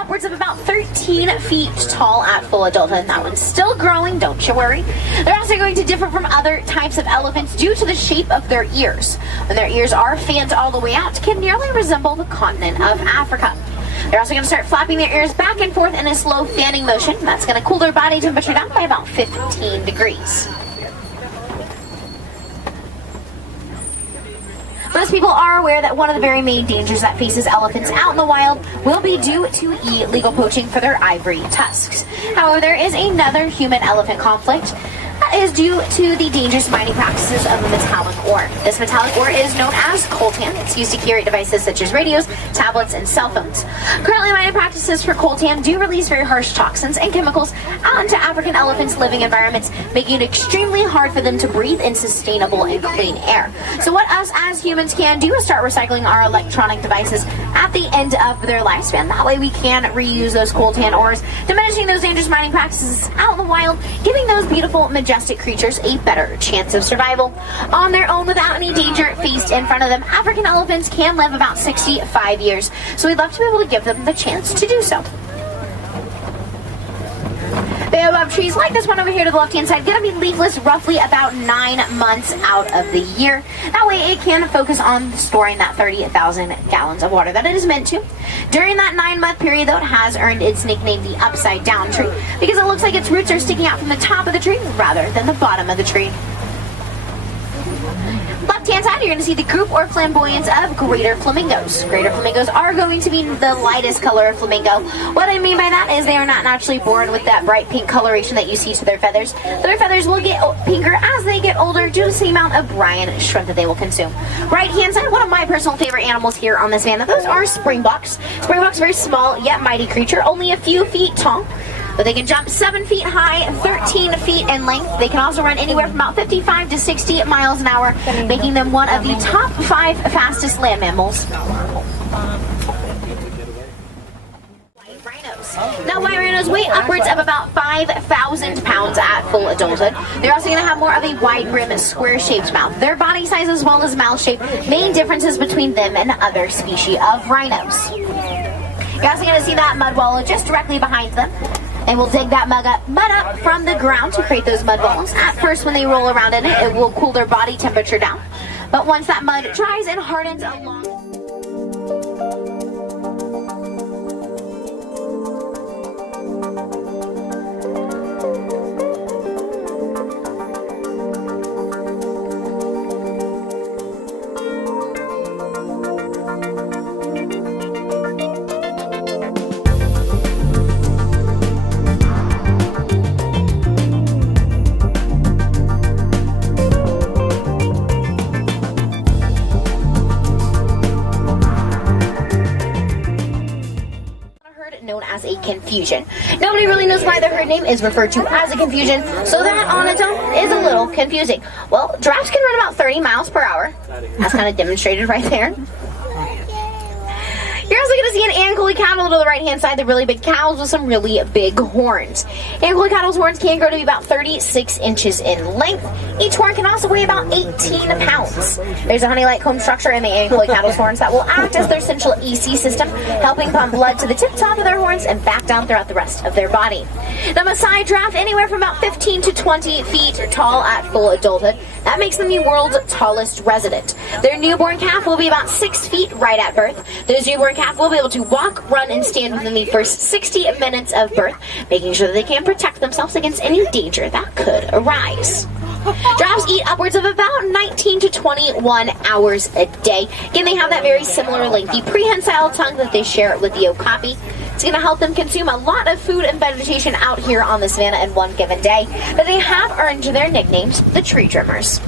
upwards of about 13 feet tall at full adulthood. That one's still growing, don't you worry. They're also going to differ from other types of elephants due to the shape of their ears. When their ears are fanned all the way out, can nearly resemble the continent of Africa. They're also going to start flapping their ears back and forth in a slow fanning motion. That's going to cool their body temperature down by about 15 degrees. Most people are aware that one of the very main dangers that faces elephants out in the wild will be due to illegal poaching for their ivory tusks. However, there is another human-elephant conflict that is due to the dangerous mining practices of the metallic ore. This metallic ore is known as coltan. It's used to curate devices such as radios, tablets, and cell phones. Currently, mining practices for coltan do release very harsh toxins and chemicals out into African elephants' living environments, making it extremely hard for them to breathe in sustainable and clean air. So what us as humans can do is start recycling our electronic devices at the end of their lifespan. That way we can reuse those coltan ores, diminishing those dangerous mining practices out in the wild, giving those beautiful, majestic creatures a better chance of survival. On their own, without any danger faced in front of them, African elephants can live about 65 years. So we'd love to be able to give them the chance to do so. Baobab trees like this one over here to the left-hand side going to be leafless roughly about 9 months out of the year. That way it can focus on storing that 30,000 gallons of water that it is meant to. During that 9-month period, though, it has earned its nickname the upside down tree because it looks like its roots are sticking out from the top of the tree rather than the bottom of the tree. Left-hand side, you're going to see the group or flamboyance of greater flamingos. Greater flamingos are going to be the lightest color of flamingo. What I mean by that is they are not naturally born with that bright pink coloration that you see to their feathers. Their feathers will get pinker as they get older due to the amount of brine shrimp that they will consume. Right-hand side, one of my personal favorite animals here on this van, those are springboks. Springboks, very small yet mighty creature, only a few feet tall. But they can jump 7 feet high, 13 feet in length. They can also run anywhere from about 55 to 60 miles an hour, making them one of the top 5 fastest land mammals. White rhinos. Now, white rhinos weigh upwards of about 5,000 pounds at full adulthood. They're also going to have more of a wide rim, square-shaped mouth. Their body size as well as mouth shape, main differences between them and other species of rhinos. You're also going to see that mud wallow just directly behind them. And we'll dig that mud up from the ground to create those mud wallows. At first, when they roll around in it, it will cool their body temperature down. But once that mud dries and hardens along... known as a confusion. Nobody really knows why the herd name is referred to as a confusion, so that on its own is a little confusing. Well, giraffes can run about 30 miles per hour. That's kind of demonstrated right there. You're also going to see an Ankole cattle to the right-hand side, the really big cows with some really big horns. Ankole cattle's horns can grow to be about 36 inches in length. Each horn can also weigh about 18 pounds. There's a honey-like comb structure in the Ankole cattle's horns that will act as their central EC system, helping pump blood to the tip top of their horns and back down throughout the rest of their body. Now, Maasai giraffe, anywhere from about 15 to 20 feet tall at full adulthood. That makes them the world's tallest resident. Their newborn calf will be about 6 feet right at birth. Those newborn calf will be able to walk, run, and stand within the first 60 minutes of birth, making sure that they can protect themselves against any danger that could arise. Giraffes eat upwards of about 19 to 21 hours a day. Again, they have that very similar lengthy prehensile tongue that they share with the okapi. It's going to help them consume a lot of food and vegetation out here on the savanna in one given day, but they have earned their nicknames, the tree trimmers.